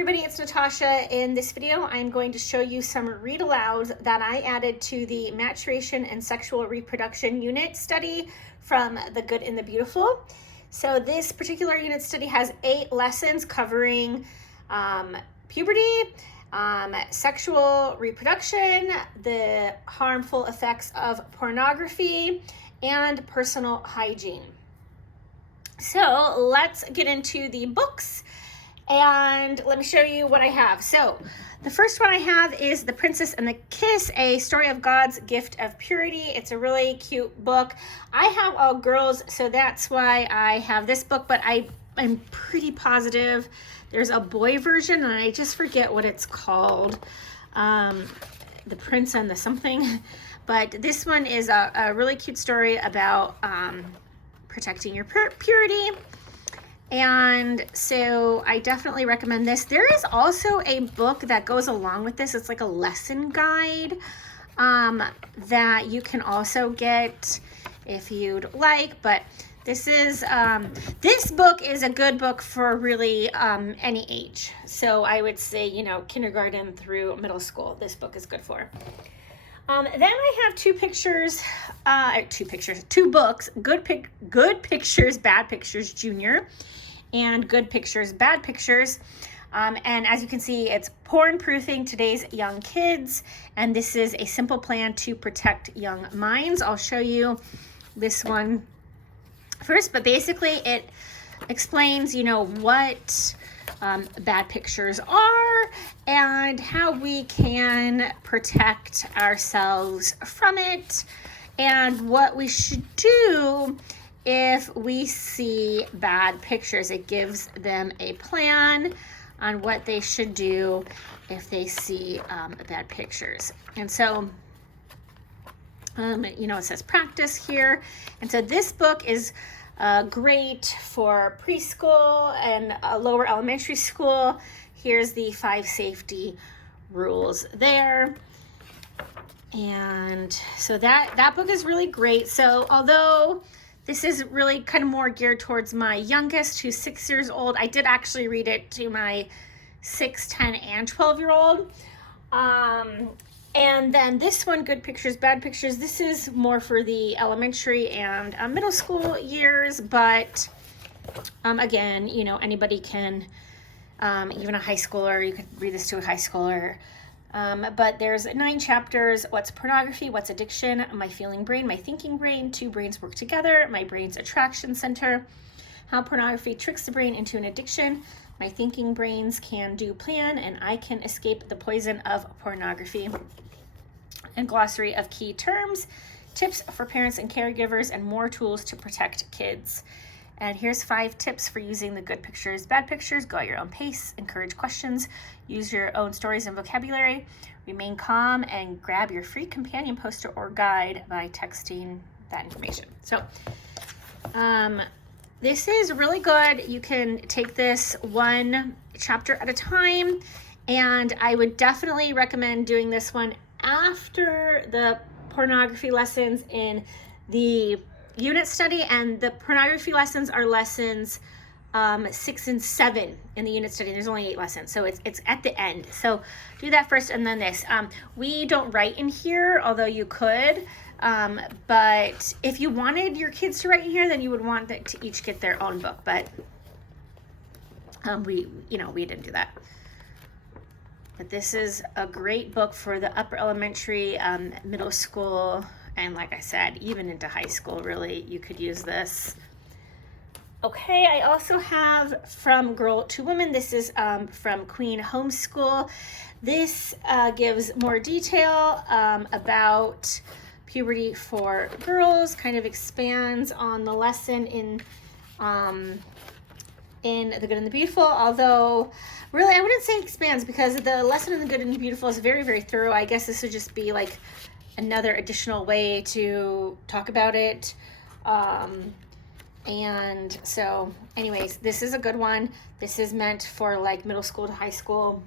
everybody, it's Natasha. In this video, I'm going to show you some read alouds that I added to the Maturation and Sexual Reproduction unit study from The Good and the Beautiful. So this particular unit study has 8 lessons covering puberty, sexual reproduction, the harmful effects of pornography, and personal hygiene. So let's get into the books and let me show you what I have. So the first one I have is The Princess and the Kiss, a story of God's gift of purity. It's a really cute book. I have all girls, so that's why I have this book, but I'm pretty positive there's a boy version, and I just forget what it's called. The Prince and the something. But this one is a really cute story about protecting your purity. And so I definitely recommend this. There is also a book that goes along with this. It's like a lesson guide that you can also get if you'd like. But this is this book is a good book for really any age. So I would say, you know, kindergarten through middle school, this book is good for. Then I have two books, Good Pictures, Bad Pictures Junior, and Good Pictures, Bad Pictures. And as you can see, it's porn proofing today's young kids. And this is a simple plan to protect young minds. I'll show you this one first, but basically it explains, you know, what bad pictures are and how we can protect ourselves from it and what we should do if we see bad pictures. It gives them a plan on what they should do if they see bad pictures. And so, you know, it says practice here. And so this book is great for preschool and lower elementary school. Here's the 5 safety rules there. And so that book is really great. So although this is really kind of more geared towards my youngest, who's 6 years old, I did actually read it to my 6, 10, and 12-year-old. And then this one, Good Pictures, Bad Pictures, this is more for the elementary and middle school years, but again, you know, anybody can, even a high schooler, you could read this to a high schooler. But there's 9 chapters. What's pornography? What's addiction? My feeling brain, my thinking brain, 2 brains work together, my brain's attraction center, how pornography tricks the brain into an addiction, my thinking brains can do plan, and I can escape the poison of pornography. And glossary of key terms, tips for parents and caregivers, and more tools to protect kids. And here's 5 tips for using the Good Pictures, Bad Pictures. Go at your own pace, encourage questions, use your own stories and vocabulary, remain calm, and grab your free companion poster or guide by texting that information. So this is really good. You can take this 1 chapter at a time, and I would definitely recommend doing this one after the pornography lessons in the unit study. And the pornography lessons are lessons 6 and 7 in the unit study. There's only 8 lessons, so it's at the end. So do that first and then this. We don't write in here, although you could. But if you wanted your kids to write in here, then you would want them to each get their own book. But we didn't do that. But this is a great book for the upper elementary, middle school, and like I said, even into high school, really, you could use this. Okay, I also have From Girl to Woman. This is from Queen Homeschool. This gives more detail about puberty for girls, kind of expands on the lesson in The Good and the Beautiful, although really I wouldn't say expands, because the lesson in The Good and the Beautiful is very, very thorough. I guess this would just be like another additional way to talk about it. And so anyways, this is a good one. This is meant for like middle school to high school.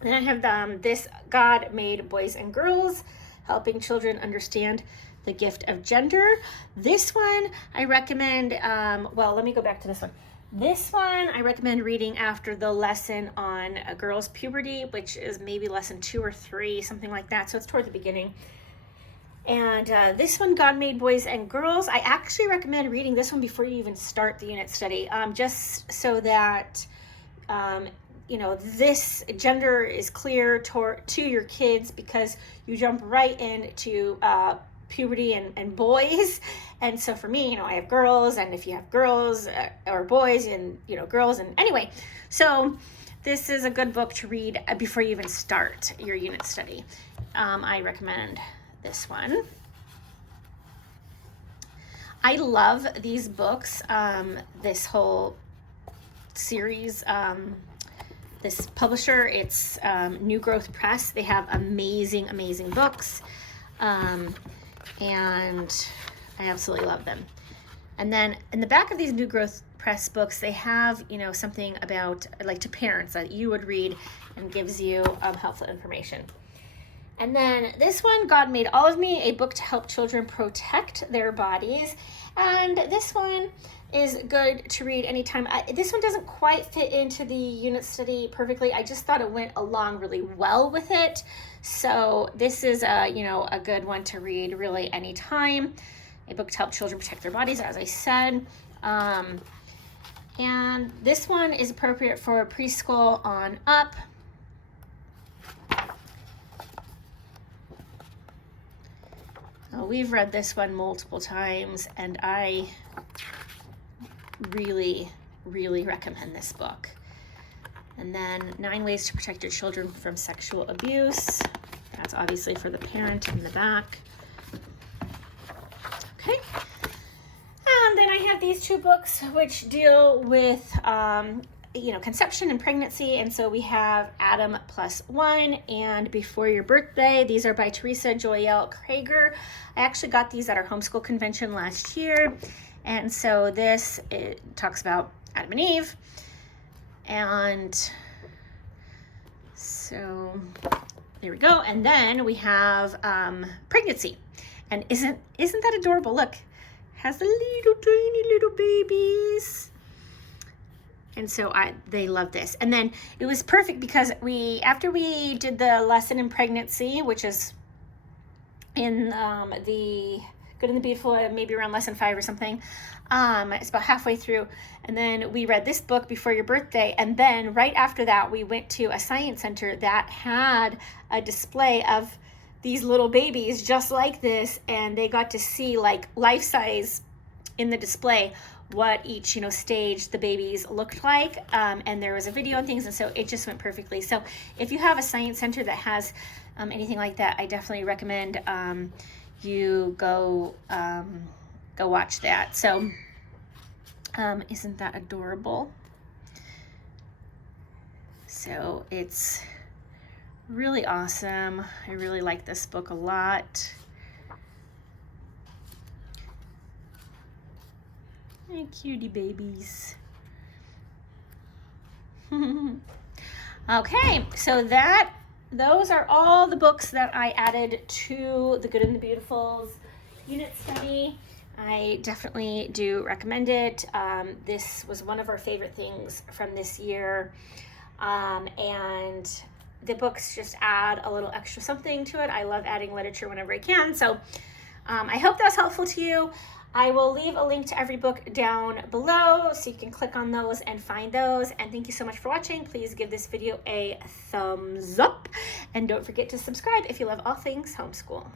Then I have this God Made Boys and Girls, helping children understand the gift of gender. This one I recommend, well, let me go back to this one. This one I recommend reading after the lesson on a girl's puberty, which is maybe lesson 2 or 3, something like that. So it's toward the beginning. And this one, God Made Boys and Girls, I actually recommend reading this one before you even start the unit study, just so that, you know, this gender is clear to your kids, because you jump right into puberty and boys. And so for me, you know, I have girls, and if you have girls or boys and, you know, girls, and anyway, so this is a good book to read before you even start your unit study. I recommend this one. I love these books, this whole series, this publisher, it's New Growth Press. They have amazing, amazing books, and I absolutely love them. And then in the back of these New Growth Press books, they have, you know, something about, like, to parents that you would read, and gives you helpful information. And then this one, God Made All of Me, a book to help children protect their bodies. And this one is good to read anytime. This one doesn't quite fit into the unit study perfectly. I just thought it went along really well with it. So this is you know, a good one to read really anytime. A book to help children protect their bodies, as I said. And this one is appropriate for preschool on up. We've read this one multiple times, and I really, really recommend this book. And then 9 Ways to Protect Your Children from Sexual Abuse. That's obviously for the parent in the back. Okay. And then I have these 2 books which deal with you know, conception and pregnancy. And so we have Adam Plus One and Before Your Birthday. These are by Teresa Joyelle Krager. I actually got these at our homeschool convention last year. And so this, it talks about Adam and Eve. And so there we go. And then we have pregnancy. And isn't that adorable? Look, has the little tiny little babies. And so they love this. And then it was perfect because after we did the lesson in pregnancy, which is in the Good and the Beautiful, maybe around lesson 5 or something. It's about halfway through. And then we read this book, Before Your Birthday. And then right after that, we went to a science center that had a display of these little babies just like this. And they got to see, like, life size in the display what each, you know, stage the babies looked like, and there was a video and things, and so it just went perfectly. So if you have a science center that has anything like that, I definitely recommend you go watch that. So isn't that adorable? So it's really awesome. I really like this book a lot. Hey, cutie babies. Okay, so those are all the books that I added to the Good and the Beautiful's unit study. I definitely do recommend it. This was one of our favorite things from this year. And the books just add a little extra something to it. I love adding literature whenever I can. So I hope that's helpful to you. I will leave a link to every book down below so you can click on those and find those. And thank you so much for watching. Please give this video a thumbs up. And don't forget to subscribe if you love all things homeschool.